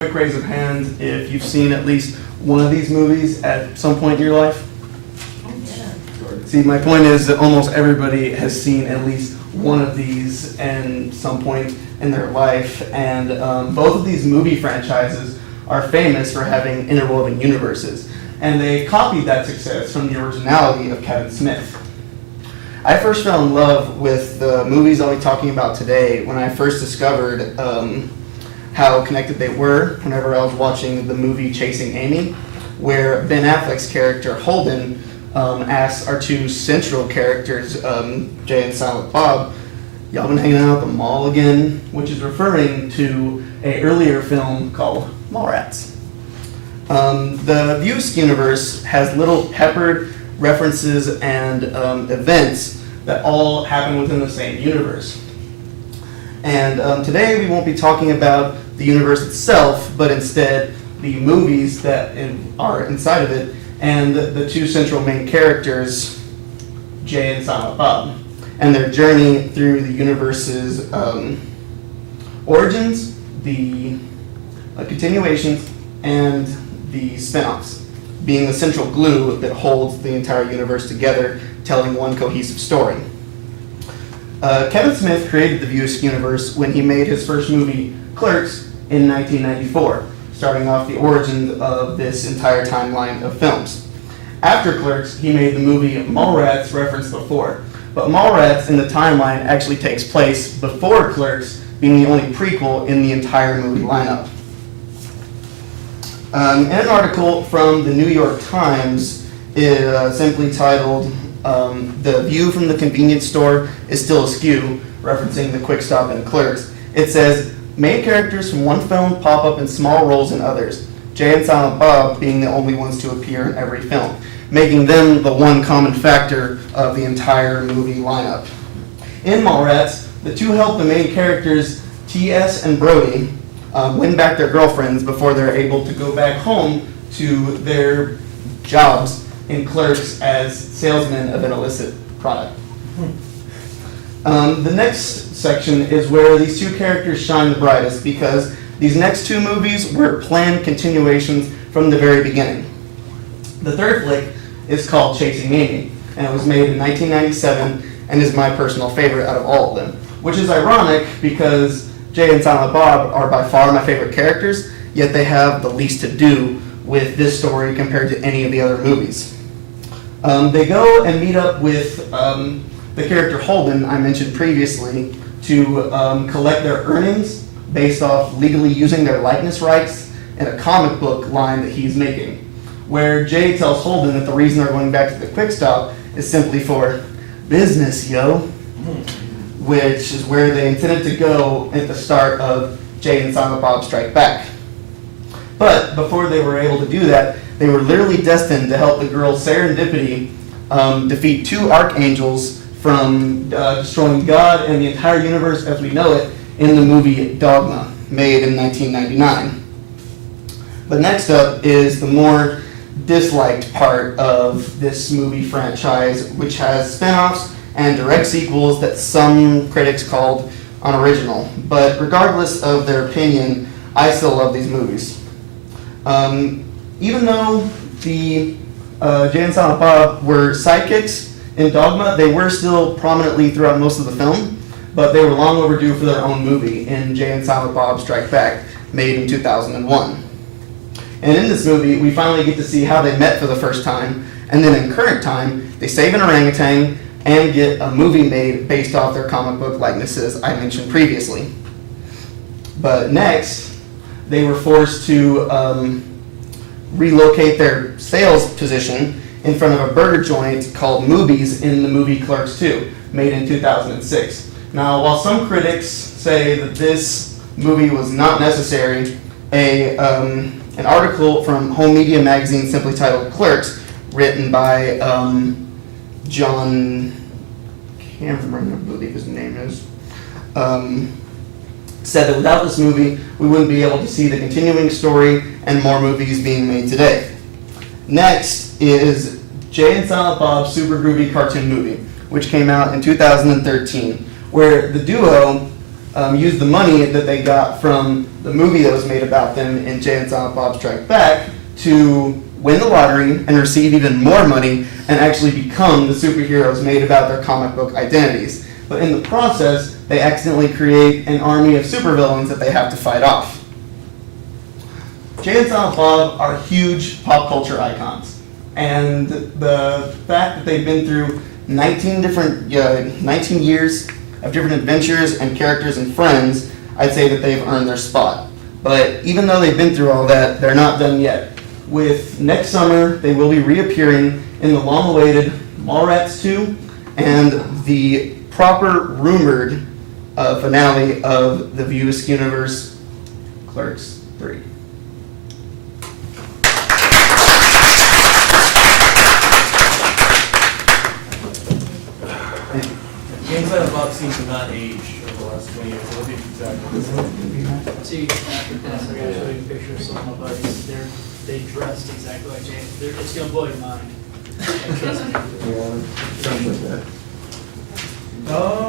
Quick raise of hands if you've seen at least one of these movies at some point in your life. See, my point is that almost everybody has seen at least one of these at some point in their life, and both of these movie franchises are famous for having interwoven universes, and they copied that success from the originality of Kevin Smith. I first fell in love with the movies I'll be talking about today when I first discovered how connected they were whenever I was watching the movie Chasing Amy, where Ben Affleck's character Holden asks our two central characters, Jay and Silent Bob, y'all been hanging out at the mall again? Which is referring to an earlier film called Mallrats. The View Askewniverse has little peppered references and events that all happen within the same universe. And today we won't be talking about the universe itself, but instead the movies that are inside of it and the two central main characters, Jay and Silent Bob, and their journey through the universe's origins, the continuations, and the spin-offs, being the central glue that holds the entire universe together, telling one cohesive story. Kevin Smith created the View Askewniverse when he made his first movie, Clerks, in 1994, starting off the origins of this entire timeline of films. After Clerks, he made the movie Mallrats, referenced before. But Mallrats in the timeline actually takes place before Clerks, being the only prequel in the entire movie lineup. In an article from the New York Times, simply titled, "The View from the Convenience Store is Still Askew," referencing the Quick Stop in Clerks, it says, "Main characters from one film pop up in small roles in others, Jay and Silent Bob being the only ones to appear in every film, making them the one common factor of the entire movie lineup." In Mallrats, the two help the main characters, T.S. and Brody, win back their girlfriends before they're able to go back home to their jobs in Clerks as salesmen of an illicit product. The next section is where these two characters shine the brightest, because these next two movies were planned continuations from the very beginning. The third flick is called Chasing Amy, and it was made in 1997 and is my personal favorite out of all of them, which is ironic because Jay and Silent Bob are by far my favorite characters, yet they have the least to do with this story compared to any of the other movies. They go and meet up with the character Holden I mentioned previously to collect their earnings based off legally using their likeness rights in a comic book line that he's making, where Jay tells Holden that the reason they're going back to the Quick Stop is simply for business, yo, which is where they intended to go at the start of Jay and Silent Bob Strike Back. But before they were able to do that, they were literally destined to help the girl Serendipity defeat two archangels from destroying God and the entire universe as we know it in the movie Dogma, made in 1999. But next up is the more disliked part of this movie franchise, which has spin-offs and direct sequels that some critics called unoriginal. But regardless of their opinion, I still love these movies. Even though the Jay and Silent Bob were sidekicks in Dogma, they were still prominently throughout most of the film, but they were long overdue for their own movie in Jay and Silent Bob Strike Back, made in 2001. And in this movie, we finally get to see how they met for the first time, and then in current time, they save an orangutan and get a movie made based off their comic book likenesses I mentioned previously. But next, they were forced to relocate their sales position in front of a burger joint called Moobies in the movie Clerks 2, made in 2006. Now, while some critics say that this movie was not necessary, an article from Home Media Magazine simply titled Clerks, written by John, can't remember what I believe his name is, said that without this movie, we wouldn't be able to see the continuing story and more movies being made today. Next is Jay and Silent Bob's Super Groovy cartoon movie, which came out in 2013, where the duo used the money that they got from the movie that was made about them in Jay and Silent Bob Strike Back to win the lottery and receive even more money and actually become the superheroes made about their comic book identities. But in the process, they accidentally create an army of supervillains that they have to fight off. Jay and Silent Bob are huge pop culture icons. And the fact that they've been through 19 years of different adventures and characters and friends, I'd say that they've earned their spot. But even though they've been through all that, they're not done yet. With next summer, they will be reappearing in the long-awaited Mallrats 2 and the proper rumored finale of the View Askewniverse, Clerks 3. Jay and Silent Bob seems to not age over the last 20 years. It'll be exactly. See, after this, I gotta show you a picture of some of my buddies. They dressed exactly like James. It's gonna blow your mind. Trust me. Oh,